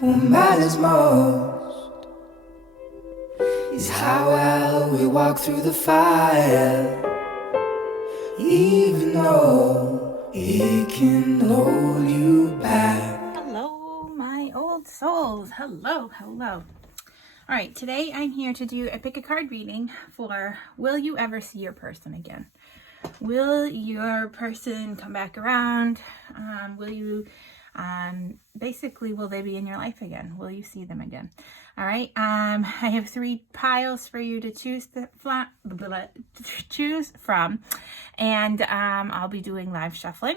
What matters most is how well we walk through the fire, even though it can hold you back. Hello, my old souls. Hello. All right, today I'm here to do a pick a card reading for will you ever see your person again? Will your person come back around? Basically, will they be in your life again? Will you see them again? All right. I have 3 piles for you to choose from, and I'll be doing live shuffling.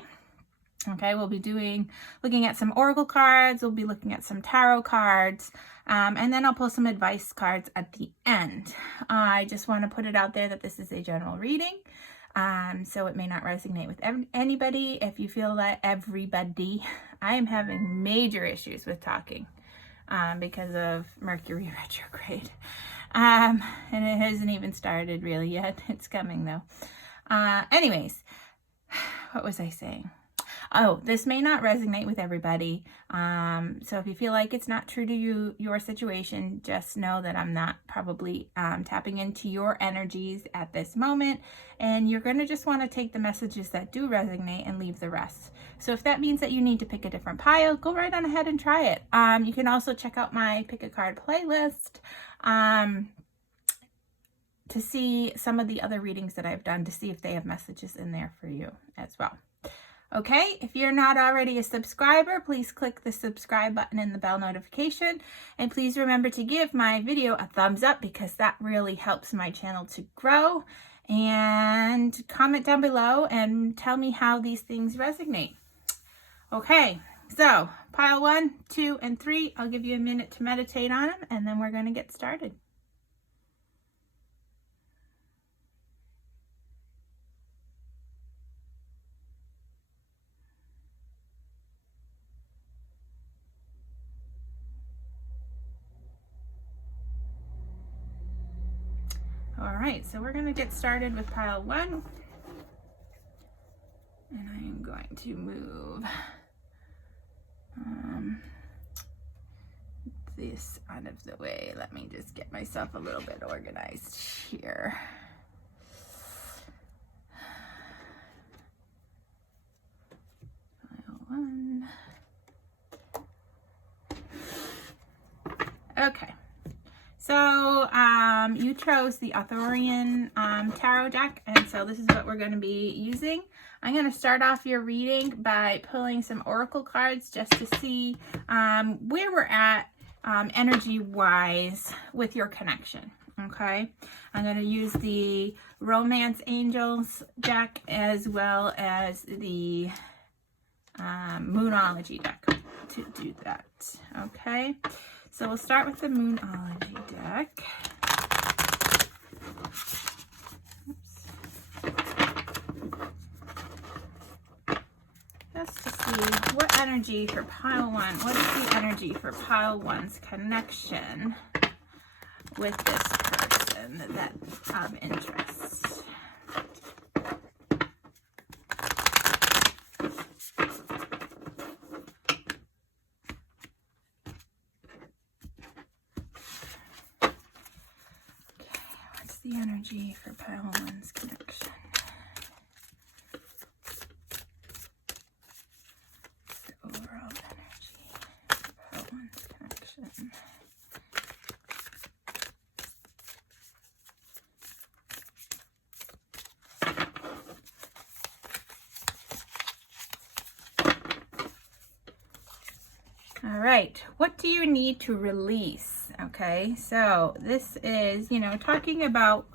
Okay, we'll be looking at some oracle cards. We'll be looking at some tarot cards, and then I'll pull some advice cards at the end. I just want to put it out there that this is a general reading. So it may not resonate with anybody. If you feel that everybody, I am having major issues with talking because of Mercury retrograde. And it hasn't even started really yet. It's coming though. Anyways, what was I saying? Oh, this may not resonate with everybody. So if you feel like it's not true to your situation, just know that I'm not probably tapping into your energies at this moment. And you're going to just want to take the messages that do resonate and leave the rest. So if that means that you need to pick a different pile, go right on ahead and try it. You can also check out my pick a card playlist to see some of the other readings that I've done, to see if they have messages in there for you as well. Okay, if you're not already a subscriber, please click the subscribe button and the bell notification. And please remember to give my video a thumbs up because that really helps my channel to grow. And comment down below and tell me how these things resonate. Okay, so pile 1, 2, and 3, I'll give you a minute to meditate on them and then we're going to get started. All right, so we're going to get started with pile 1. And I am going to move this out of the way. Let me just get myself a little bit organized here. Pile 1. Okay. So you chose the Arthurian tarot deck, and so this is what we're going to be using. I'm going to start off your reading by pulling some oracle cards just to see where we're at energy-wise with your connection, okay? I'm going to use the Romance Angels deck as well as the Moonology deck to do that, okay? So we'll start with the Moonology deck. Oops. Just to see what energy for pile 1. What is the energy for pile 1's connection with this person that's of interest? The energy for pile 1's connection. The overall energy for pile 1's connection. All right, what do you need to release? Okay, so this is, talking about,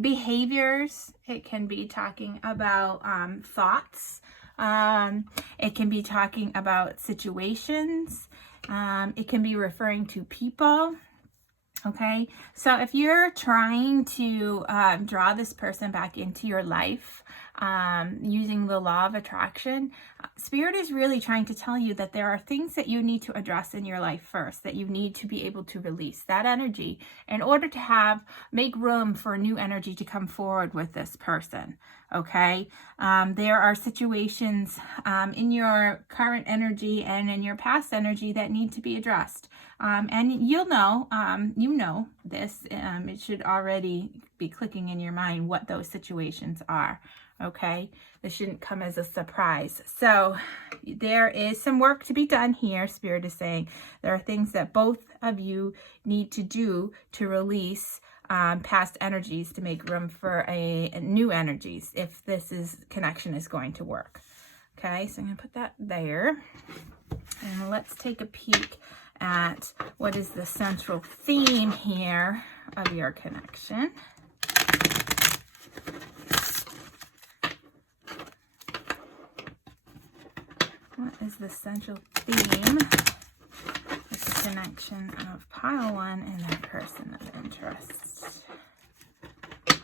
behaviors. It can be talking about thoughts. It can be talking about situations. It can be referring to people. Okay, so if you're trying to draw this person back into your life, using the law of attraction, Spirit is really trying to tell you that there are things that you need to address in your life first, that you need to be able to release that energy in order to make room for new energy to come forward with this person. Okay, there are situations in your current energy and in your past energy that need to be addressed. And you know this, it should already be clicking in your mind what those situations are. Okay, this shouldn't come as a surprise. So there is some work to be done here. Spirit is saying there are things that both of you need to do to release past energies to make room for a new energies if this connection is going to work. Okay, so I'm going to put that there. And let's take a peek at what is the central theme here of your connection. What is the central theme of the connection of pile 1 and their person of interest?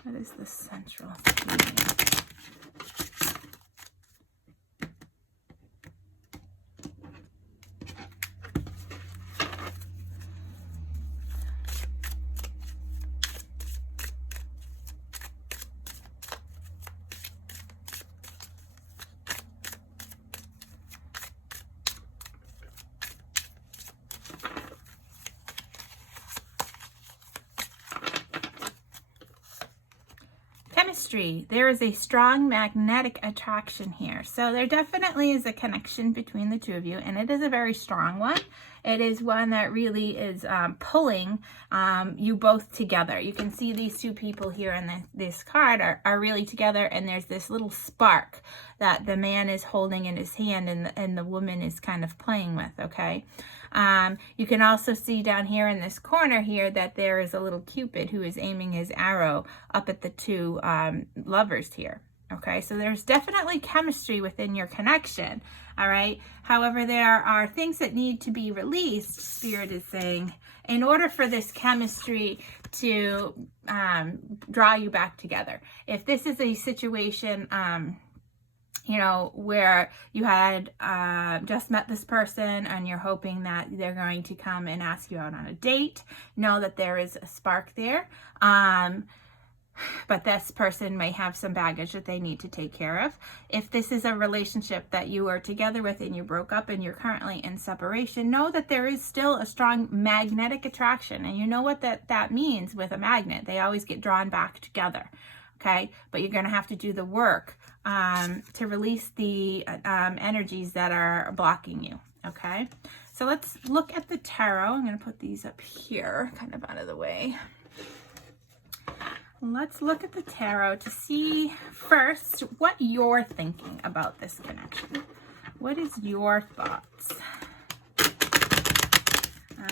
What is the central theme? Chemistry. There is a strong magnetic attraction here. So there definitely is a connection between the two of you, and it is a very strong one. It is one that really is pulling you both together. You can see these two people here in this card are really together, and there's this little spark that the man is holding in his hand and the woman is kind of playing with, okay? You can also see down here in this corner here that there is a little Cupid who is aiming his arrow up at the two lovers here. Okay, so there's definitely chemistry within your connection. All right. However, there are things that need to be released, Spirit is saying, in order for this chemistry to draw you back together. If this is a situation, where you had just met this person and you're hoping that they're going to come and ask you out on a date, know that there is a spark there. But this person may have some baggage that they need to take care of. If this is a relationship that you are together with and you broke up and you're currently in separation, know that there is still a strong magnetic attraction. And you know what that means with a magnet. They always get drawn back together. Okay, but you're going to have to do the work to release the energies that are blocking you. Okay, so let's look at the tarot. I'm going to put these up here, kind of out of the way. Let's look at the tarot to see first what you're thinking about this connection. What is your thoughts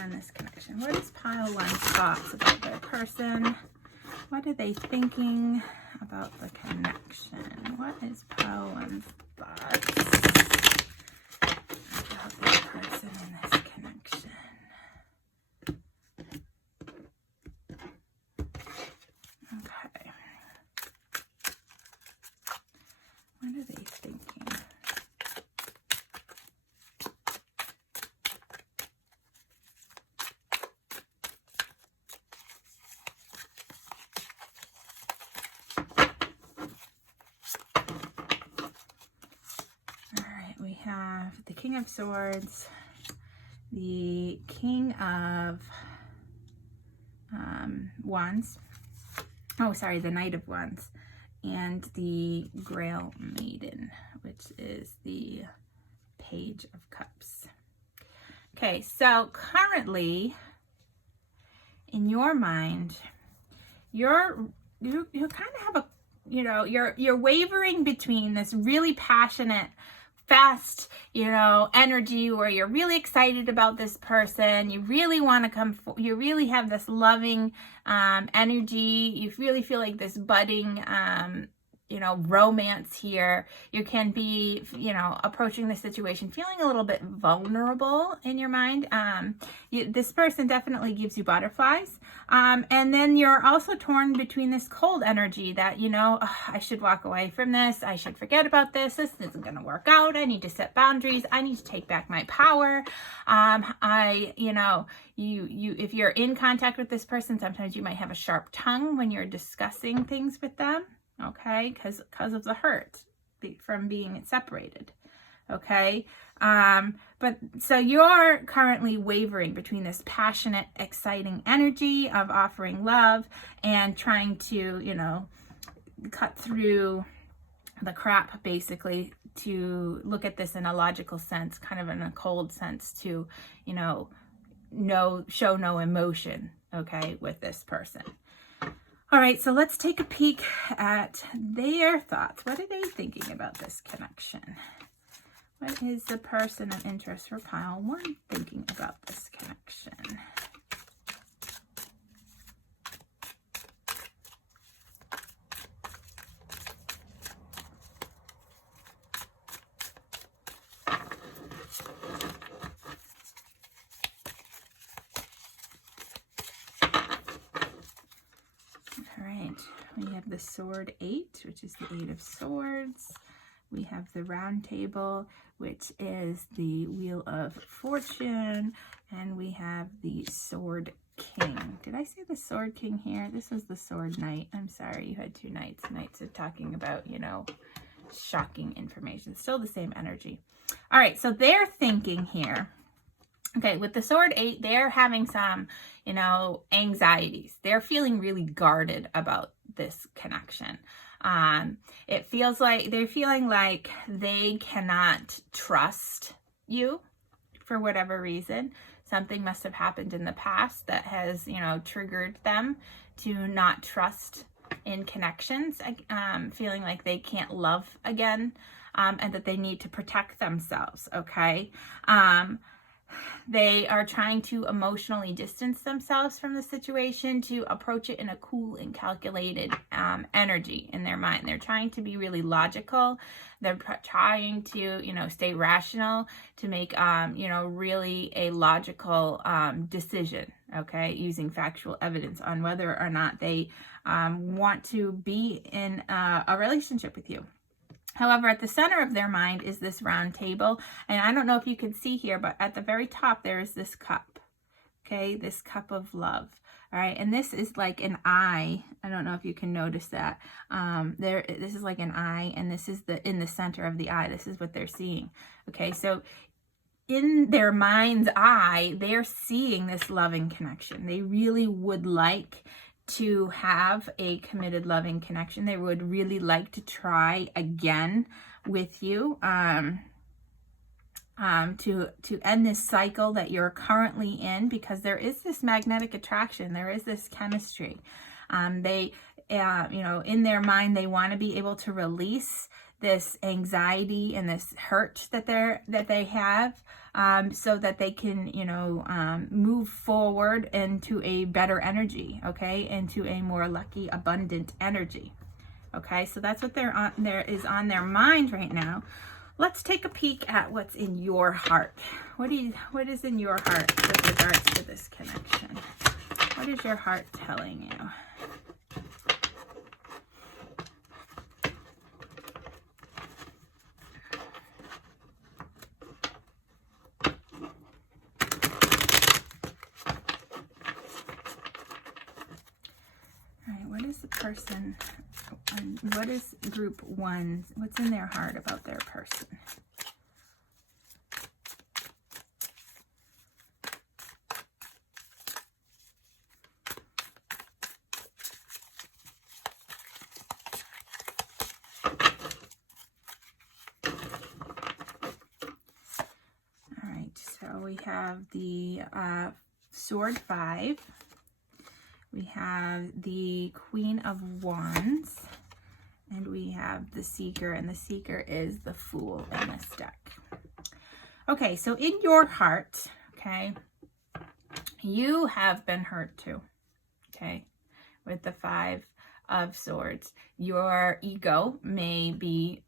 on this connection? What is pile 1's thoughts about their person? What are they thinking about the connection? What is pile 1's thoughts about their person in this connection? Okay. What are they thinking? We have the King of Swords, the King of Wands, the Knight of Wands, and the Grail Maiden, which is the Page of Cups. Okay, so currently, in your mind, you kind of have you're wavering between this really passionate, fast, energy where you're really excited about this person. You really want to you really have this loving energy. You really feel like this budding romance here. You can be, approaching the situation feeling a little bit vulnerable in your mind. This person definitely gives you butterflies. And then you're also torn between this cold energy that, I should walk away from this. I should forget about this. This isn't going to work out. I need to set boundaries. I need to take back my power. If you're in contact with this person, sometimes you might have a sharp tongue when you're discussing things with them. Okay, because of the hurt from being separated. Okay, but so you're currently wavering between this passionate, exciting energy of offering love and trying to, cut through the crap, basically, to look at this in a logical sense, kind of in a cold sense, to, show no emotion, okay, with this person. All right, so let's take a peek at their thoughts. What are they thinking about this connection? What is the person of interest for pile 1 thinking about this connection? We have the Sword 8, which is the 8 of Swords. We have the Round Table, which is the Wheel of Fortune. And we have the Sword King. Did I say the Sword King here? This was the Sword Knight. I'm sorry, you had 2 knights. Knights are talking about, shocking information. Still the same energy. All right, so they're thinking here. Okay, with the Sword 8, they're having some, anxieties. They're feeling really guarded about this connection. It feels like they're feeling like they cannot trust you for whatever reason. Something must have happened in the past that has, triggered them to not trust in connections, feeling like they can't love again, and that they need to protect themselves, okay? They are trying to emotionally distance themselves from the situation, to approach it in a cool and calculated energy in their mind. They're trying to be really logical. They're trying to, stay rational, to make, really a logical decision, okay, using factual evidence on whether or not they want to be in a relationship with you. However, at the center of their mind is this round table. And I don't know if you can see here, but at the very top, there is this cup. Okay, this cup of love. All right, and this is like an eye. I don't know if you can notice that. This is like an eye, and this is in the center of the eye. This is what they're seeing. Okay, so in their mind's eye, they're seeing this loving connection. They really would like to have a committed, loving connection. They would really like to try again with you, to end this cycle that you're currently in, because there is this magnetic attraction. There is this chemistry. In their mind, they want to be able to release this anxiety and this hurt that they have, so that they can, move forward into a better energy, okay, into a more lucky, abundant energy. Okay, so that's what there is on their mind right now. Let's take a peek at what's in your heart. What is in your heart with regards to this connection? What is your heart telling you? Person, what is group 1? What's in their heart about their person? All right, so we have the Sword 5. We have the Queen of Wands, and we have the Seeker, and the Seeker is the Fool in this deck. Okay, so in your heart, okay, you have been hurt too, okay, with the 5 of Swords, your ego may be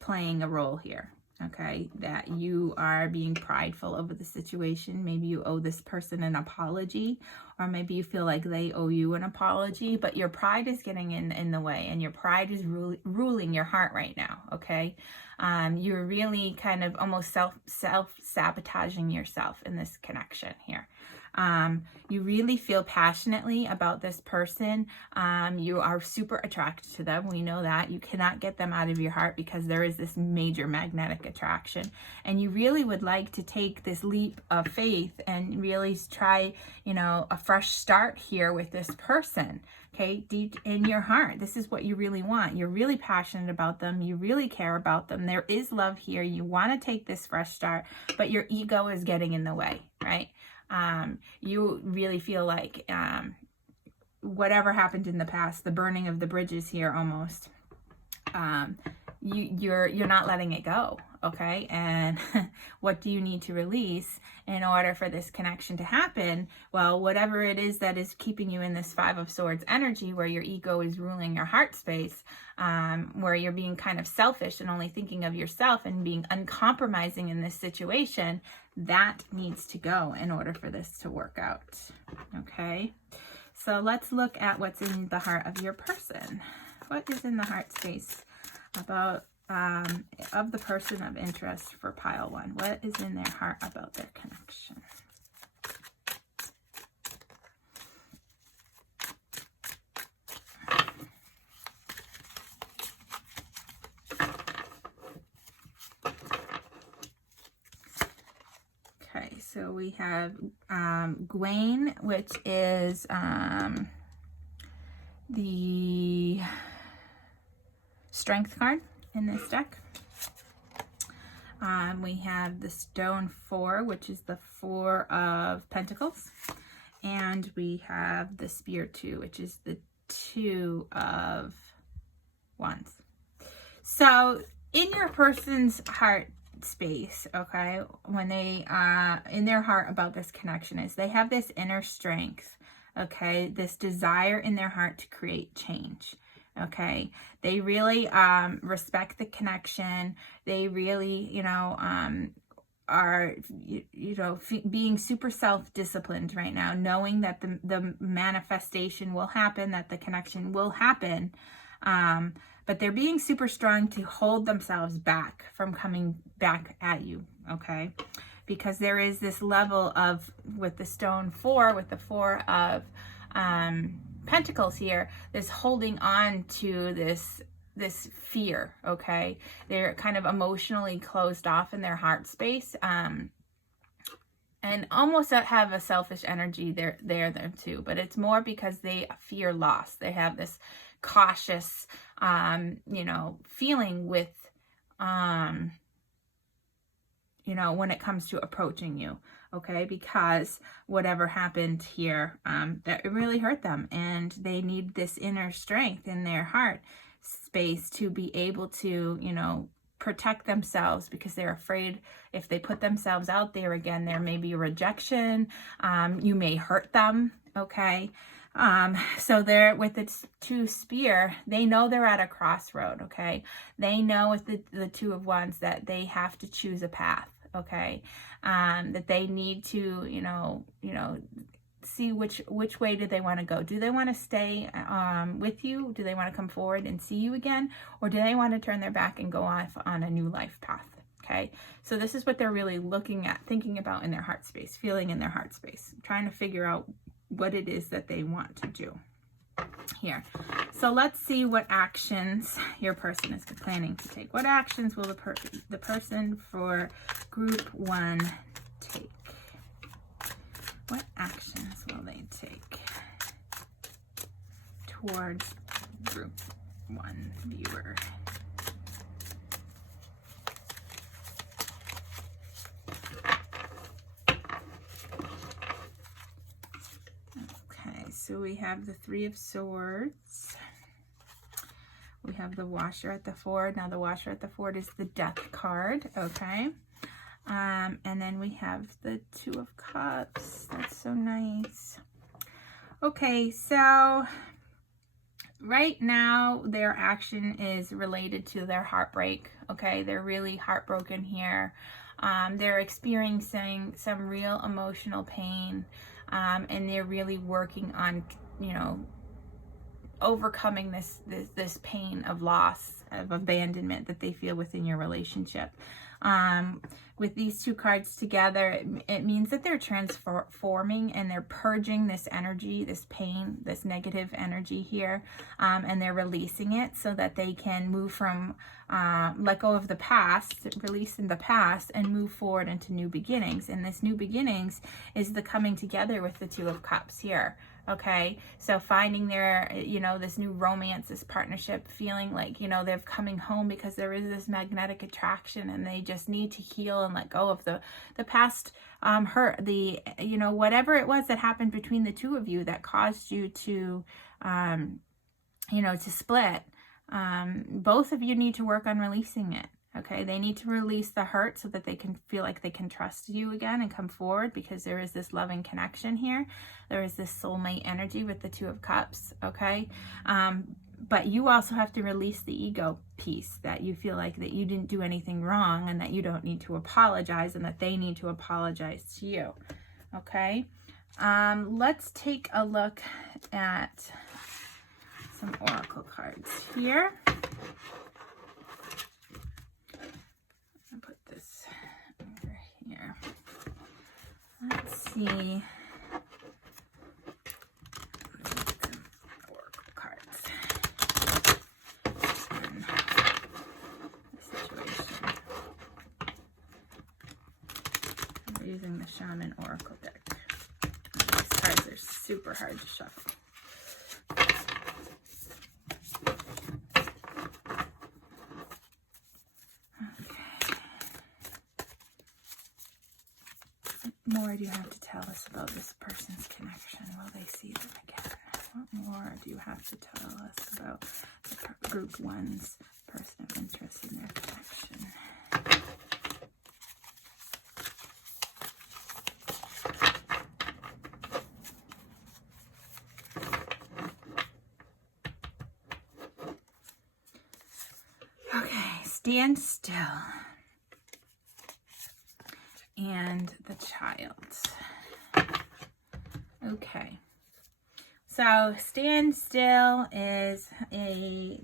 playing a role here. Okay, that you are being prideful over the situation. Maybe you owe this person an apology, or maybe you feel like they owe you an apology, but your pride is getting in the way, and your pride is ruling your heart right now. Okay, you're really kind of almost self-sabotaging yourself in this connection here. You really feel passionately about this person. You are super attracted to them. We know that. You cannot get them out of your heart because there is this major magnetic attraction. And you really would like to take this leap of faith and really try, a fresh start here with this person. Okay, deep in your heart, this is what you really want. You're really passionate about them. You really care about them. There is love here. You want to take this fresh start, but your ego is getting in the way, right? You really feel like whatever happened in the past, the burning of the bridges here almost, you're not letting it go, okay? And what do you need to release in order for this connection to happen? Well, whatever it is that is keeping you in this Five of Swords energy, where your ego is ruling your heart space, where you're being kind of selfish and only thinking of yourself and being uncompromising in this situation, that needs to go in order for this to work out, okay? So let's look at what's in the heart of your person. What is in the heart space about of the person of interest for pile 1? What is in their heart about their connection? Okay, so we have Gwaine, which is the Strength card in this deck. We have the Stone 4, which is the Four of Pentacles. And we have the Spear 2, which is the Two of Wands. So in your person's heart space, okay, when they in their heart about this connection is they have this inner strength, okay, this desire in their heart to create change. Okay, they really respect the connection. They really, are, being super self-disciplined right now, knowing that the manifestation will happen, that the connection will happen. But they're being super strong to hold themselves back from coming back at you, okay? Because there is this level of, with the Stone 4, with the Four of Pentacles here, this holding on to this fear, okay? They're kind of emotionally closed off in their heart space, and almost have a selfish energy there too, but it's more because they fear loss. They have this cautious, feeling with, when it comes to approaching you, okay? Because whatever happened here, that it really hurt them, and they need this inner strength in their heart space to be able to, protect themselves, because they're afraid if they put themselves out there again, there may be a rejection. You may hurt them, okay? So they're with the Two Spear, they know they're at a crossroad, okay? They know with the Two of Wands that they have to choose a path, okay? That they need to, see which way do they want to go. Do they want to stay with you? Do they want to come forward and see you again? Or do they want to turn their back and go off on a new life path? Okay, so this is what they're really looking at, thinking about in their heart space, feeling in their heart space, trying to figure out what it is that they want to do here. So let's see what actions your person is planning to take. What actions will the person for group 1 take? What actions will they take towards group 1 viewer? Okay, so we have the Three of Swords. We have the Washer at the 4. Now the Washer at the 4 is the Death card, okay? And then we have the Two of Cups. That's so nice. Okay, so right now their action is related to their heartbreak. Okay, they're really heartbroken here. They're experiencing some real emotional pain, and they're really working on, you know, overcoming this pain of loss, of abandonment that they feel within your relationship. With these two cards together, it means that they're transforming and they're purging this energy, this pain, this negative energy here, and they're releasing it so that they can move from, let go of the past, release in the past, and move forward into new beginnings. And this new beginnings is the coming together with the Two of Cups here. Okay, so finding their, you know, this new romance, this partnership, feeling like, you know, they're coming home because there is this magnetic attraction, and they just need to heal and let go of the past hurt, the, you know, whatever it was that happened between the two of you that caused you to, you know, to split. Both of you need to work on releasing it. Okay, they need to release the hurt so that they can feel like they can trust you again and come forward, because there is this loving connection here. There is this soulmate energy with the Two of Cups, okay? But you also have to release the ego piece, that you feel like that you didn't do anything wrong and that you don't need to apologize, and that they need to apologize to you, okay? Let's take a look at some oracle cards here. Let's see. Some oracle cards. And the situation. I'm using the Shaman Oracle deck. These cards are super hard to shuffle. What more do you have to tell us about this person's connection? Will they see them again? What more do you have to tell us about the group one's person of interest in their connection? Okay, stand still. And the child. Okay, so stand still is a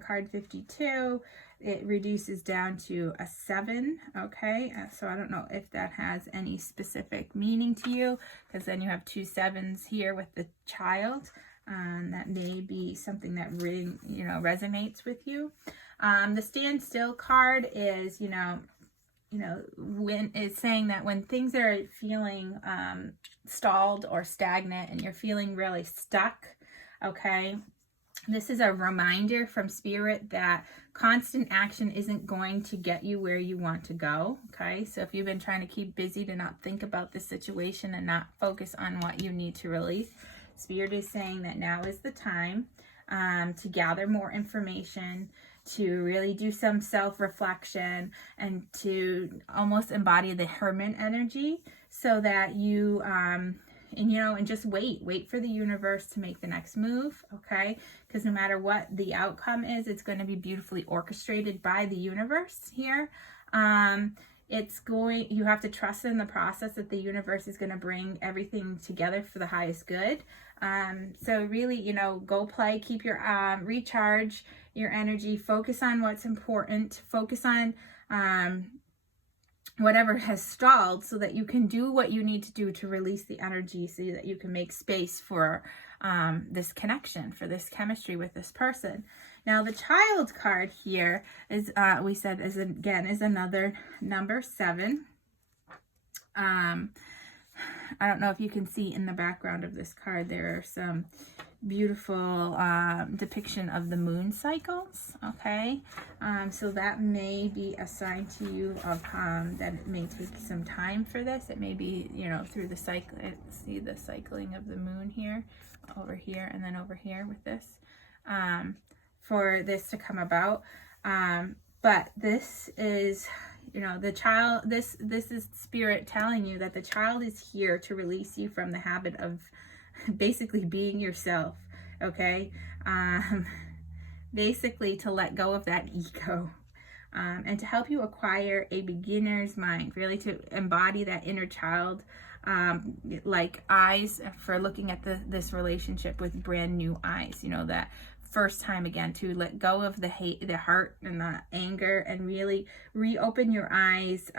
card 52. It reduces down to a 7. Okay, so I don't know if that has any specific meaning to you, because then you have 2 7s here with the child. That may be something that really, you know, resonates with you. The stand still card is, you know, when it's saying that when things are feeling stalled or stagnant and you're feeling really stuck, okay, this is a reminder from Spirit that constant action isn't going to get you where you want to go, okay? So if you've been trying to keep busy to not think about the situation and not focus on what you need to release, Spirit is saying that now is the time to gather more information, to really do some self-reflection, and to almost embody the hermit energy, so that you and just wait for the universe to make the next move, okay? Because no matter what the outcome is, it's going to be beautifully orchestrated by the universe here. You have to trust in the process that the universe is going to bring everything together for the highest good. So really, go play, keep your, recharge your energy, focus on what's important, focus on, whatever has stalled, so that you can do what you need to do to release the energy, so that you can make space for, this connection, for this chemistry with this person. Now, the child card here is, we said, is another number 7. I don't know if you can see in the background of this card, there are some beautiful depiction of the moon cycles, okay? So that may be a sign to you of that it may take some time for this. It may be, through the cycle. See the cycling of the moon here, over here, and then over here with this, for this to come about. But this is, the child, this is Spirit telling you that the child is here to release you from the habit of basically being yourself, okay? Basically to let go of that ego. And to help you acquire a beginner's mind, really to embody that inner child, like eyes for looking at this relationship with brand new eyes, you know, that first time again, to let go of the hate, the hurt, and the anger, and really reopen your eyes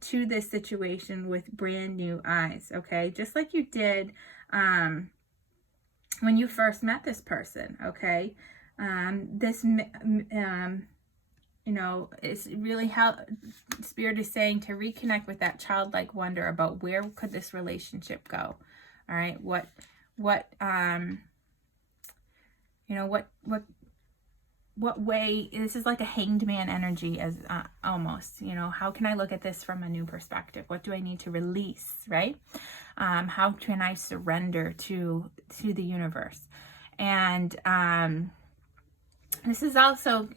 to this situation with brand new eyes, okay? Just like you did when you first met this person, okay? You know, it's really how Spirit is saying to reconnect with that childlike wonder about where could this relationship go. All right, what you know, what way, this is like a hanged man energy, as almost, you know, how can I look at this from a new perspective? What do I need to release, right? How can I surrender to the universe? And this is also,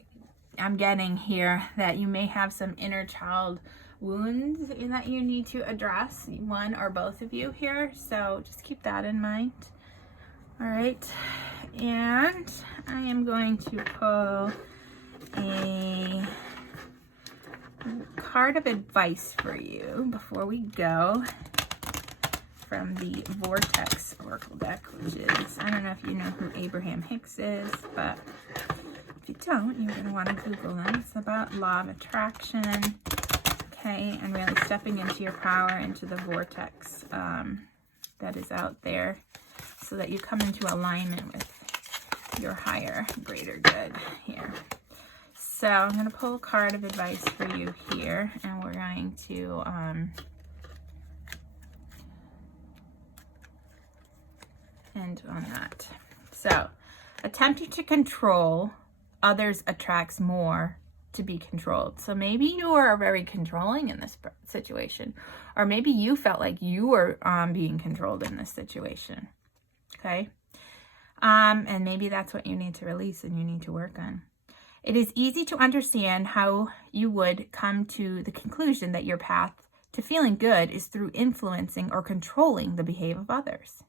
I'm getting here that you may have some inner child wounds that you need to address, one or both of you here. So just keep that in mind. All right. And I am going to pull a card of advice for you before we go from the Vortex Oracle deck, which is, I don't know if you know who Abraham Hicks is, but if you don't, you're going to want to Google them. It's about law of attraction, okay, and really stepping into your power, into the vortex that is out there, so that you come into alignment with your higher, greater good here. So I'm going to pull a card of advice for you here, and we're going to end on that. So, attempting to control others attracts more to be controlled. So maybe you are very controlling in this situation, or maybe you felt like you were being controlled in this situation. Okay. And maybe that's what you need to release and you need to work on. It is easy to understand how you would come to the conclusion that your path to feeling good is through influencing or controlling the behavior of others.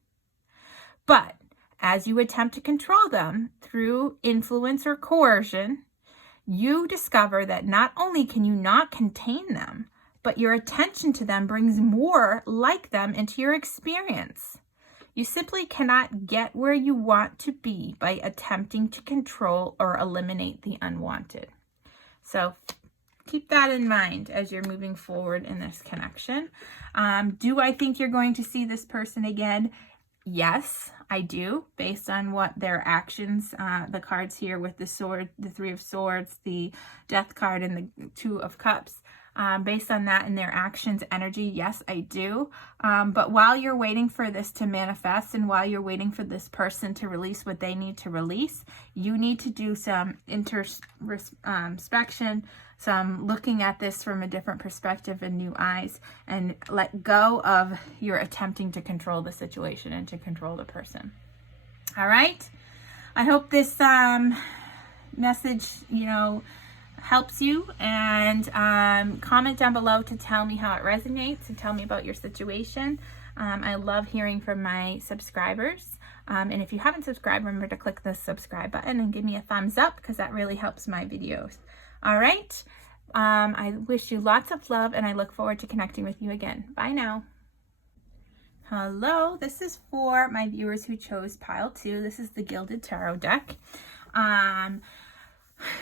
But as you attempt to control them through influence or coercion, you discover that not only can you not contain them, but your attention to them brings more like them into your experience. You simply cannot get where you want to be by attempting to control or eliminate the unwanted. So keep that in mind as you're moving forward in this connection. Do I think you're going to see this person again? Yes, I do, based on what their actions, the cards here with the sword, the Three of Swords, the Death card, and the Two of Cups. Based on that and their actions, energy, yes, I do. But while you're waiting for this to manifest, and while you're waiting for this person to release what they need to release, you need to do some introspection, some looking at this from a different perspective and new eyes, and let go of your attempting to control the situation and to control the person. All right? I hope this message, helps you, and comment down below to tell me how it resonates and tell me about your situation. I love hearing from my subscribers, and if you haven't subscribed, remember to click the subscribe button and give me a thumbs up, because that really helps my videos. All right, I wish you lots of love, and I look forward to connecting with you again. Bye now. Hello, this is for my viewers who chose pile 2. This is the Gilded Tarot deck.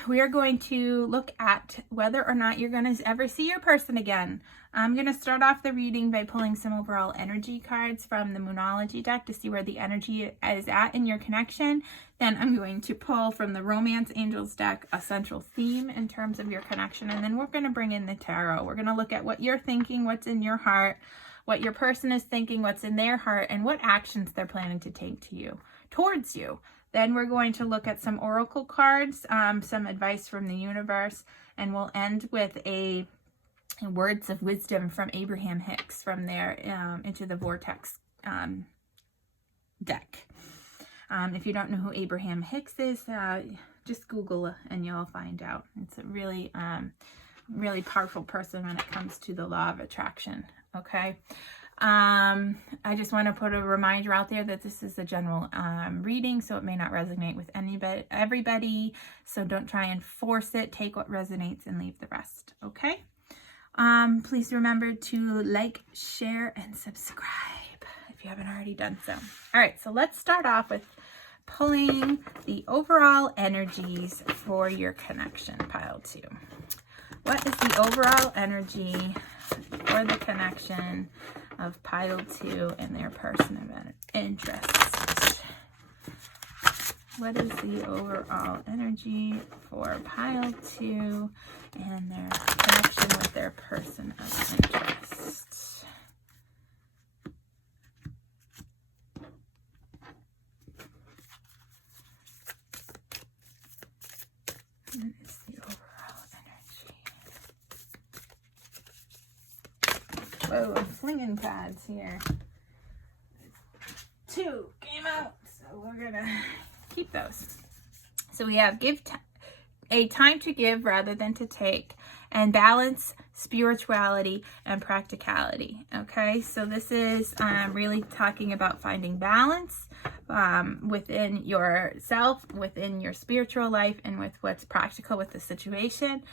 We are going to look at whether or not you're going to ever see your person again. I'm going to start off the reading by pulling some overall energy cards from the Moonology deck to see where the energy is at in your connection. Then I'm going to pull from the Romance Angels deck a central theme in terms of your connection. And then we're going to bring in the tarot. We're going to look at what you're thinking, what's in your heart, what your person is thinking, what's in their heart, and what actions they're planning to take towards you. Then we're going to look at some oracle cards, some advice from the universe, and we'll end with a words of wisdom from Abraham Hicks from their Into the Vortex deck. If you don't know who Abraham Hicks is, just Google and you'll find out. It's a really, really powerful person when it comes to the law of attraction. Okay. I just want to put a reminder out there that this is a general reading, so it may not resonate with everybody. So don't try and force it. Take what resonates and leave the rest. Okay. Please remember to like, share, and subscribe if you haven't already done so. All right. So let's start off with pulling the overall energies for your connection, pile 2. What is the overall energy for the connection of pile 2 and their person of interest? What is the overall energy for pile 2 and their connection with their person of interest? What is the overall energy? Whoa, I'm flinging cards here. 2 came out, so we're gonna keep those. So we have a time to give rather than to take, and balance, spirituality, and practicality. Okay, so this is really talking about finding balance within yourself, within your spiritual life, and with what's practical with the situation.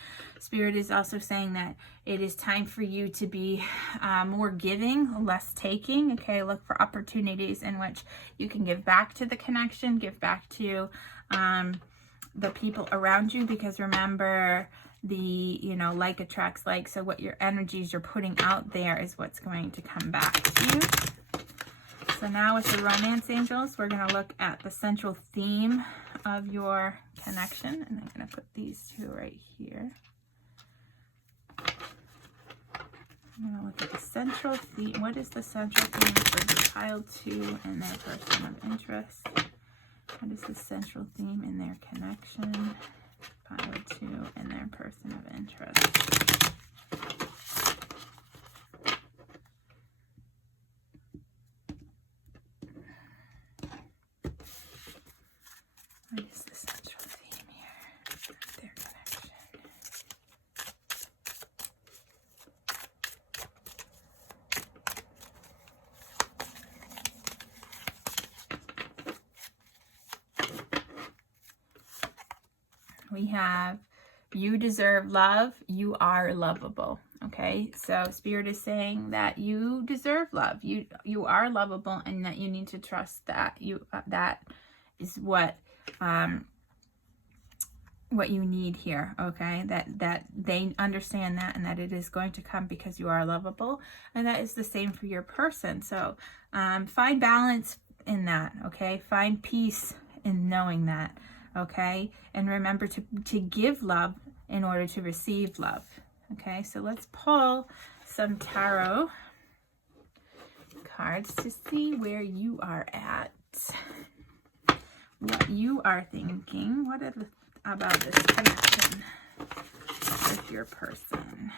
Spirit is also saying that it is time for you to be more giving, less taking. Okay, look for opportunities in which you can give back to the connection, give back to the people around you, because remember, like attracts like. So what your energies you're putting out there is what's going to come back to you. So now with the romance angels, we're going to look at the central theme of your connection. And I'm going to put these 2 right here. I'm going to look at the central theme. What is the central theme for the pile 2 and their person of interest? What is the central theme in their connection? Pile 2 and their person of interest. What is the central theme here of their connection? We have, you deserve love, you are lovable. Okay, so Spirit is saying that you deserve love, you are lovable, and that you need to trust that that is what you need here. Okay, that they understand that, and that it is going to come because you are lovable, and that is the same for your person. So find balance in that. Okay, find peace in knowing that. Okay, and remember to give love in order to receive love. Okay, so let's pull some tarot cards to see where you are at, what you are thinking, what are about this connection with your person.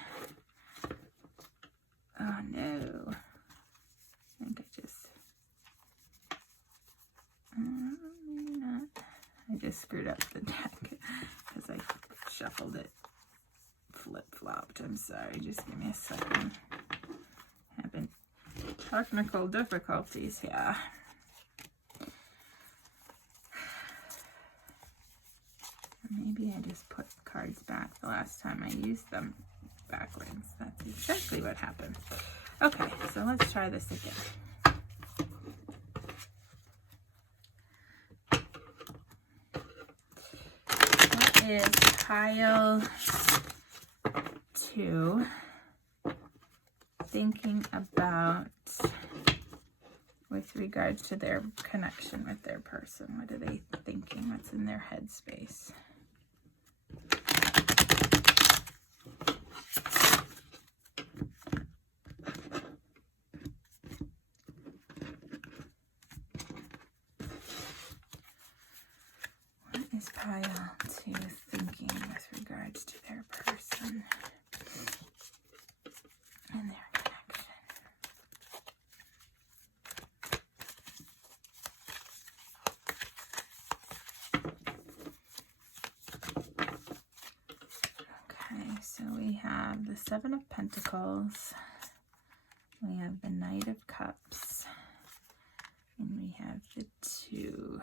Oh no, I think maybe not. I just screwed up the deck because I shuffled it flip-flopped. I'm sorry. Just give me a second. Having technical difficulties here. Maybe I just put cards back the last time I used them backwards. That's exactly what happened. Okay, so let's try this again. Is pile 2 thinking about with regards to their connection with their person? What are they thinking? What's in their headspace? What is pile 2 thinking with regards to their person and their connection? Okay, so we have the 7 of Pentacles. We have the Knight of Cups. And we have the 2.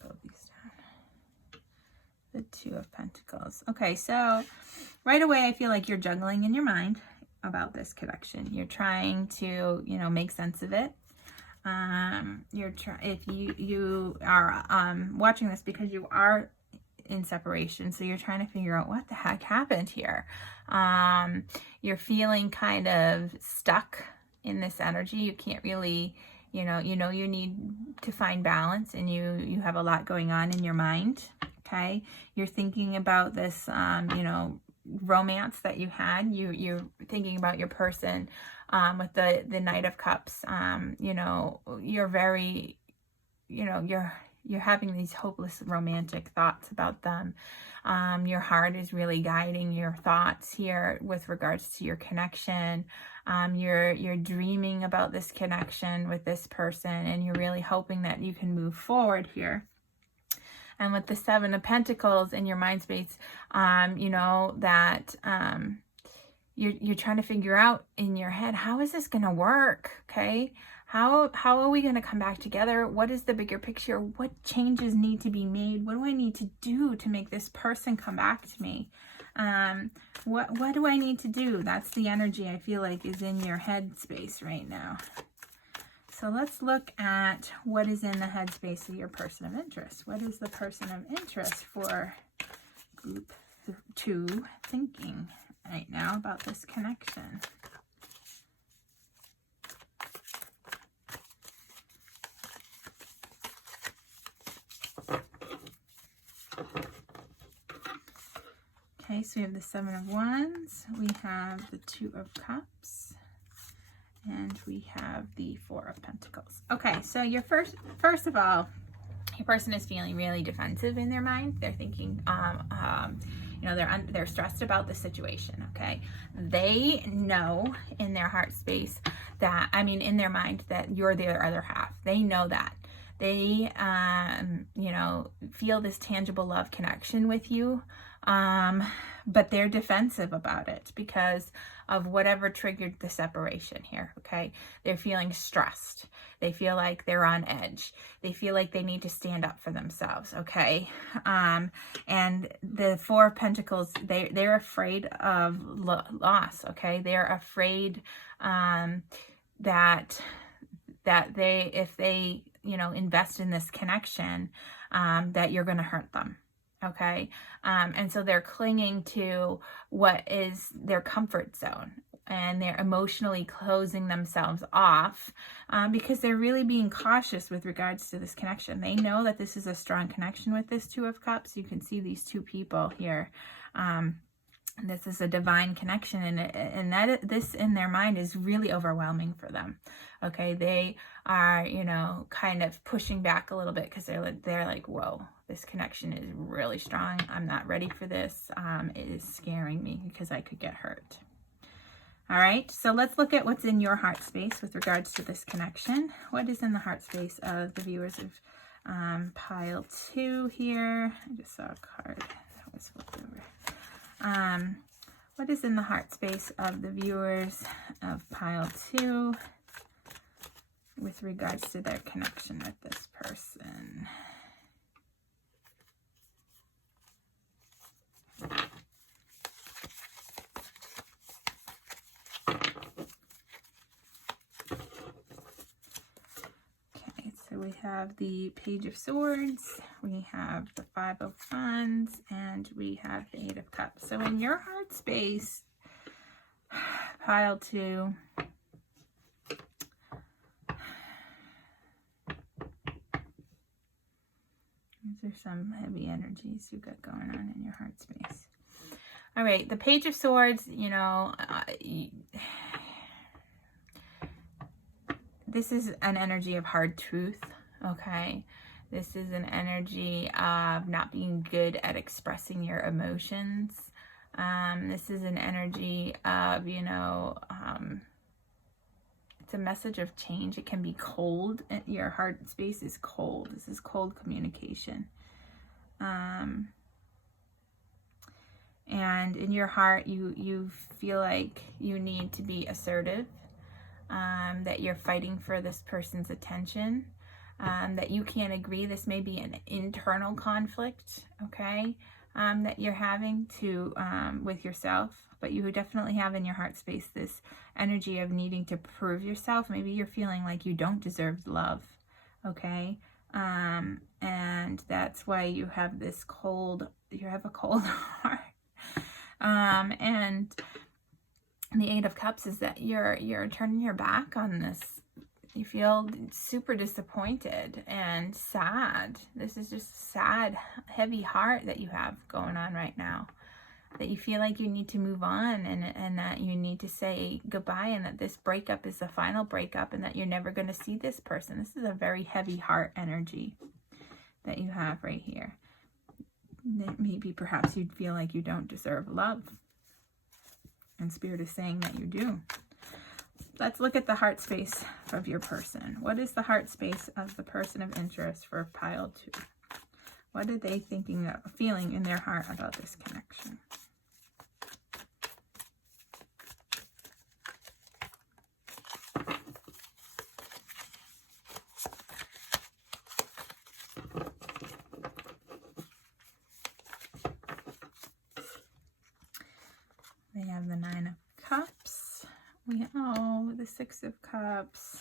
Build these down. The 2 of Pentacles. Okay, so right away I feel like you're juggling in your mind about this connection. You're trying to, you know, make sense of it. If you are watching this because you are in separation, so you're trying to figure out what the heck happened here. You're feeling kind of stuck in this energy. You can't really, you need to find balance, and you have a lot going on in your mind. Okay, you're thinking about this romance that you had. You're thinking about your person with the Knight of Cups. You're very, you're having these hopeless romantic thoughts about them. Your heart is really guiding your thoughts here with regards to your connection. You're dreaming about this connection with this person, and you're really hoping that you can move forward here. And with the 7 of Pentacles in your mind space, you're trying to figure out in your head, how is this going to work? Okay. How are we going to come back together? What is the bigger picture? What changes need to be made? What do I need to do to make this person come back to me? What do I need to do? That's the energy I feel like is in your head space right now. So let's look at what is in the headspace of your person of interest. What is the person of interest for group 2 thinking right now about this connection? Okay, so we have the 7 of Wands, we have the 2 of Cups, and we have the 4 of Pentacles. Okay, so your first of all, your person is feeling really defensive in their mind. They're thinking, they're stressed about the situation. Okay, they know in their heart space that, in their mind, that you're their other half. They know that. They, feel this tangible love connection with you. But they're defensive about it because of whatever triggered the separation here. Okay. They're feeling stressed. They feel like they're on edge. They feel like they need to stand up for themselves. Okay. And the 4 of Pentacles, they're afraid of loss. Okay. They're afraid, that they, if they, invest in this connection, that you're going to hurt them. Okay. And so they're clinging to what is their comfort zone, and they're emotionally closing themselves off, because they're really being cautious with regards to this connection. They know that this is a strong connection with this 2 of Cups. You can see these 2 people here. This is a divine connection, and that this in their mind is really overwhelming for them. Okay. They are, kind of pushing back a little bit because they're like, whoa, this connection is really strong. I'm not ready for this. It is scaring me because I could get hurt. All right. So let's look at what's in your heart space with regards to this connection. What is in the heart space of the viewers of pile 2 here? I just saw a card that was flipped over. What is in the heart space of the viewers of pile 2 with regards to their connection with this person? Okay, so we have the Page of Swords, we have the 5 of Wands, and we have the 8 of Cups. So in your heart space, pile 2, these are some heavy energies you've got going on in your heart space. All right, the Page of Swords, this is an energy of hard truth, okay? This is an energy of not being good at expressing your emotions. This is an energy of, it's a message of change. It can be cold. Your heart space is cold. This is cold communication. And in your heart, you feel like you need to be assertive, that you're fighting for this person's attention, that you can't agree. This may be an internal conflict, okay, that you're having with yourself, but you definitely have in your heart space this energy of needing to prove yourself. Maybe you're feeling like you don't deserve love, okay, and that's why you have a cold heart. And the Eight of Cups is that you're turning your back on this. You feel super disappointed and sad. This is just a sad, heavy heart that you have going on right now. That you feel like you need to move on, and that you need to say goodbye, and that this breakup is the final breakup, and that you're never going to see this person. This is a very heavy heart energy that you have right here. Maybe perhaps you'd feel like you don't deserve love. And Spirit is saying that you do. Let's look at the heart space of your person. What is the heart space of the person of interest for pile 2? What are they feeling in their heart about this connection? They have the Nine of Cups. The Six of Cups.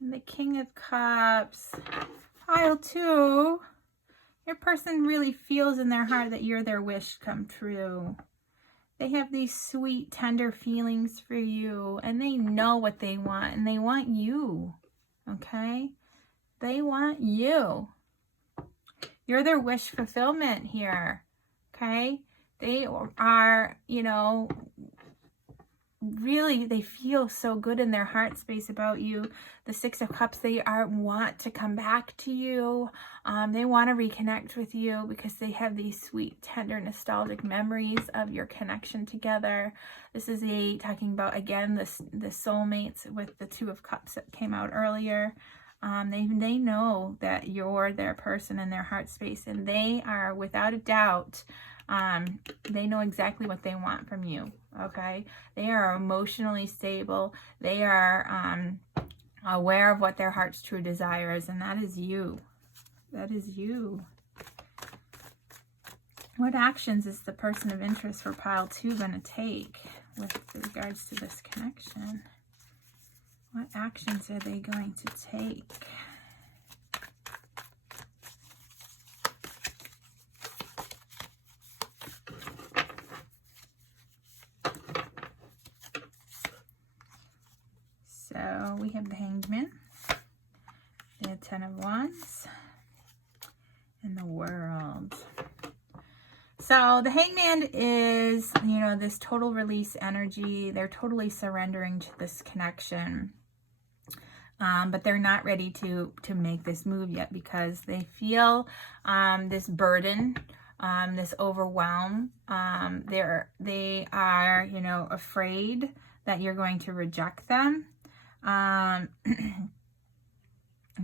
And the King of Cups. Pile 2. Your person really feels in their heart that you're their wish come true. They have these sweet, tender feelings for you, and they know what they want, and they want you, okay? They want you. You're their wish fulfillment here, okay? They are, really, they feel so good in their heart space about you. The Six of Cups, they want to come back to you. They want to reconnect with you because they have these sweet, tender, nostalgic memories of your connection together. This is talking about, again, the soulmates with the Two of Cups that came out earlier. They know that you're their person in their heart space, and they are, without a doubt, they know exactly what they want from you, okay? They are emotionally stable. They are aware of what their heart's true desire is, and that is you. That is you. What actions is the person of interest for pile 2 going to take with regards to this connection? What actions are they going to take? So we have the Hanged Man, the Ten of Wands, and the World. So the Hanged Man is, this total release energy. They're totally surrendering to this connection. But they're not ready to make this move yet because they feel this burden, this overwhelm. They are, afraid that you're going to reject them.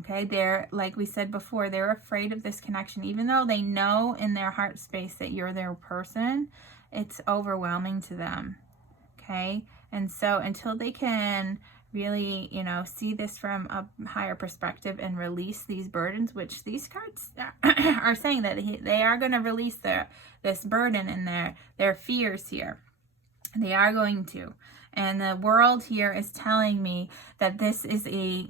Okay, they're, like we said before, they're afraid of this connection. Even though they know in their heart space that you're their person, it's overwhelming to them. Okay, and so until they can really, see this from a higher perspective and release these burdens, which these cards are saying that they are going to release this burden and their fears here. They are going to. And the World here is telling me that this is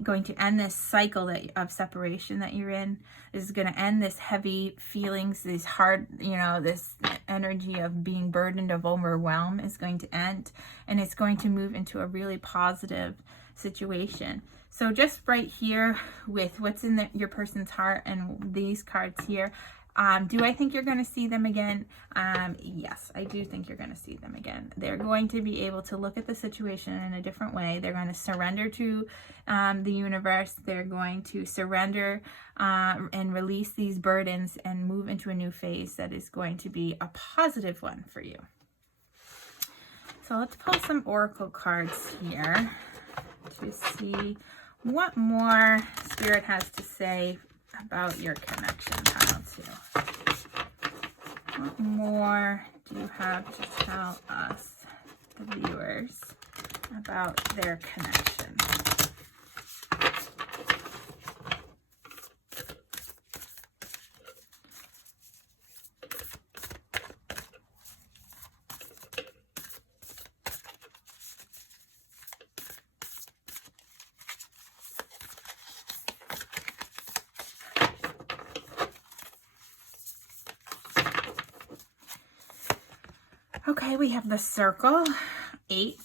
going to end this cycle of separation that you're in. This is going to end this heavy feelings, these hard, this energy of being burdened, of overwhelm is going to end. And it's going to move into a really positive situation. So just right here with what's in your person's heart and these cards here, do I think you're going to see them again? Yes, I do think you're going to see them again. They're going to be able to look at the situation in a different way. They're going to surrender to the universe. They're going to surrender and release these burdens and move into a new phase that is going to be a positive one for you. So let's pull some oracle cards here to see what more Spirit has to say about your connection, pile 2. What more do you have to tell us, the viewers, about their connection? Okay, we have the circle, 8,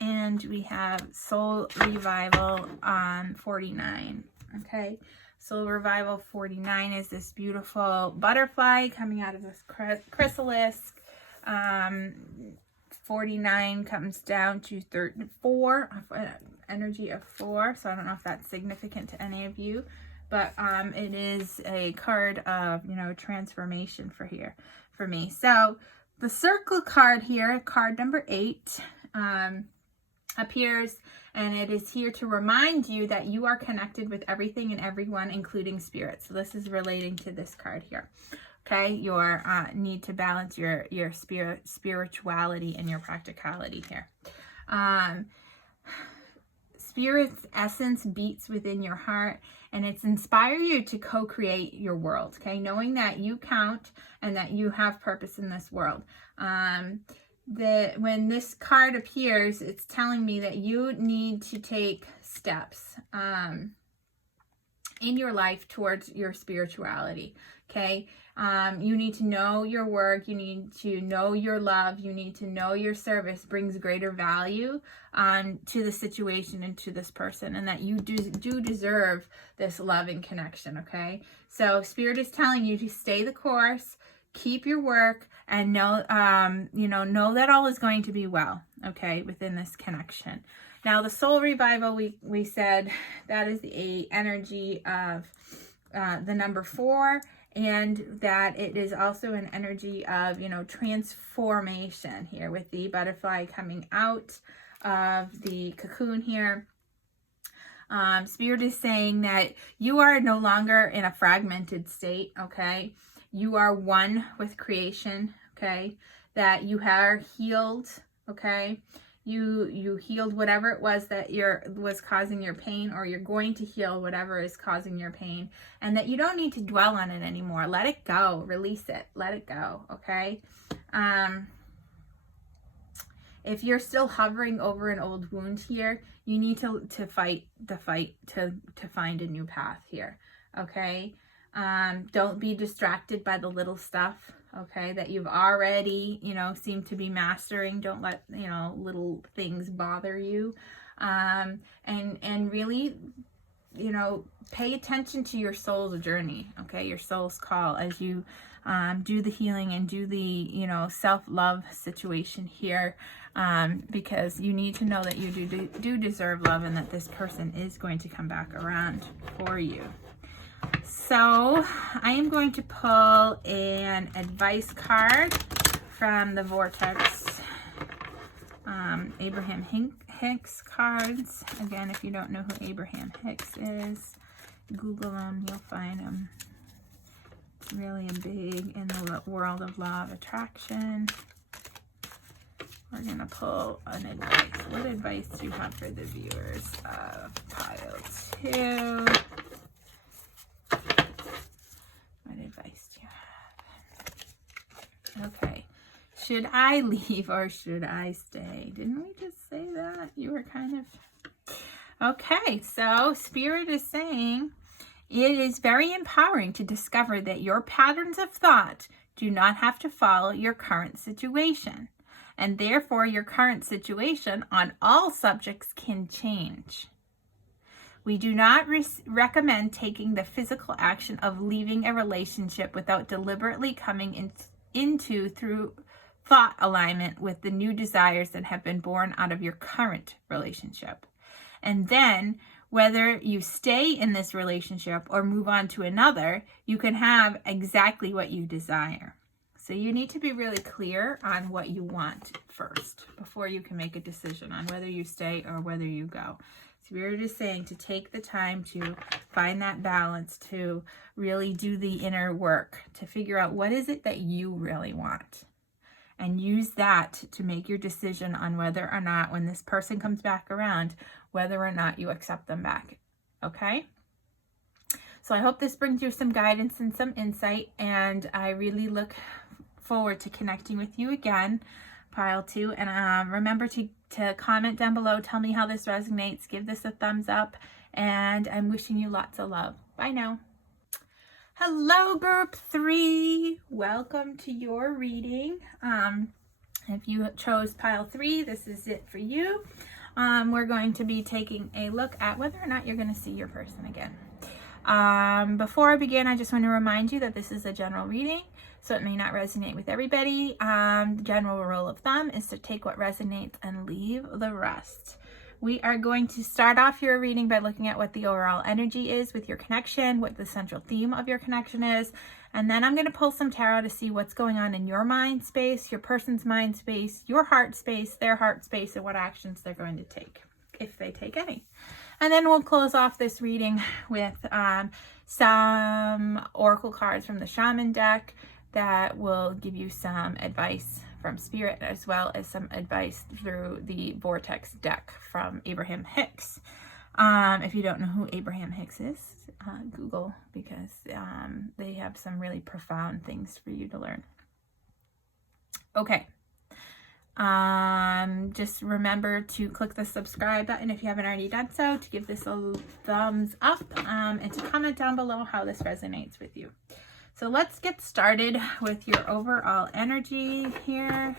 and we have soul revival on 49. Okay, soul revival 49 is this beautiful butterfly coming out of this chrysalis. 49 comes down to 4, energy of 4, so I don't know if that's significant to any of you, but it is a card of, you know, transformation for me. So the circle card here, card number 8, appears, and it is here to remind you that you are connected with everything and everyone, including spirit. So this is relating to this card here. Okay, your need to balance your spirituality and your practicality here. Spirit's essence beats within your heart, and it's inspire you to co-create your world, okay? Knowing that you count and that you have purpose in this world. When this card appears, it's telling me that you need to take steps in your life towards your spirituality, okay? You need to know your work, you need to know your love, you need to know your service brings greater value to the situation and to this person, and that you do deserve this love and connection, okay? So Spirit is telling you to stay the course, keep your work, and know that all is going to be well, okay, within this connection. Now, the soul revival, we said that is the energy of the number 4, and that it is also an energy of, you know, transformation here with the butterfly coming out of the cocoon here. Spirit is saying that you are no longer in a fragmented state, okay? You are one with creation, okay? That you are healed, okay? You healed whatever it was that was causing your pain, or you're going to heal whatever is causing your pain, and that you don't need to dwell on it anymore. Let it go, release it, let it go, okay? If you're still hovering over an old wound here, you need to fight the fight to find a new path here, okay? Don't be distracted by the little stuff, okay, that you've already, you know, seem to be mastering. Don't let, you know, little things bother you. And really, you know, pay attention to your soul's journey, okay, your soul's call as you do the healing and do the, you know, self-love situation here, because you need to know that you do deserve love, and that this person is going to come back around for you. So I am going to pull an advice card from the Vortex Abraham Hicks cards. Again, if you don't know who Abraham Hicks is, Google him, you'll find him. It's really big in the world of law of attraction. We're going to pull an advice. What advice do you have for the viewers of pile 2? What advice do you have? Okay. Should I leave or should I stay? Didn't we just say that? You were kind of... Okay, so Spirit is saying it is very empowering to discover that your patterns of thought do not have to follow your current situation, and therefore your current situation on all subjects can change. We do not recommend taking the physical action of leaving a relationship without deliberately coming into through thought alignment with the new desires that have been born out of your current relationship. And then, whether you stay in this relationship or move on to another, you can have exactly what you desire. So you need to be really clear on what you want first before you can make a decision on whether you stay or whether you go. Spirit is saying to take the time to find that balance, to really do the inner work, to figure out what is it that you really want. and use that to make your decision on whether or not, when this person comes back around, whether or not you accept them back. Okay? So I hope this brings you some guidance and some insight, and I really look forward to connecting with you again, pile 2. And remember to comment down below, tell me how this resonates, give this a thumbs up, and I'm wishing you lots of love. Bye now. Hello, group 3. Welcome to your reading. If you chose pile 3, this is it for you. We're going to be taking a look at whether or not you're going to see your person again. Before I begin, I just want to remind you that this is a general reading, so it may not resonate with everybody. The general rule of thumb is to take what resonates and leave the rest. We are going to start off your reading by looking at what the overall energy is with your connection, what the central theme of your connection is, and then I'm going to pull some tarot to see what's going on in your mind space, your person's mind space, your heart space, their heart space, and what actions they're going to take, if they take any. And then we'll close off this reading with some oracle cards from the Shaman deck that will give you some advice from Spirit, as well as some advice through the Vortex deck from Abraham Hicks. If you don't know who Abraham Hicks is, Google, because they have some really profound things for you to learn. Okay. Just remember to click the subscribe button if you haven't already done so, to give this a thumbs up, and to comment down below how this resonates with you. So let's get started with your overall energy here.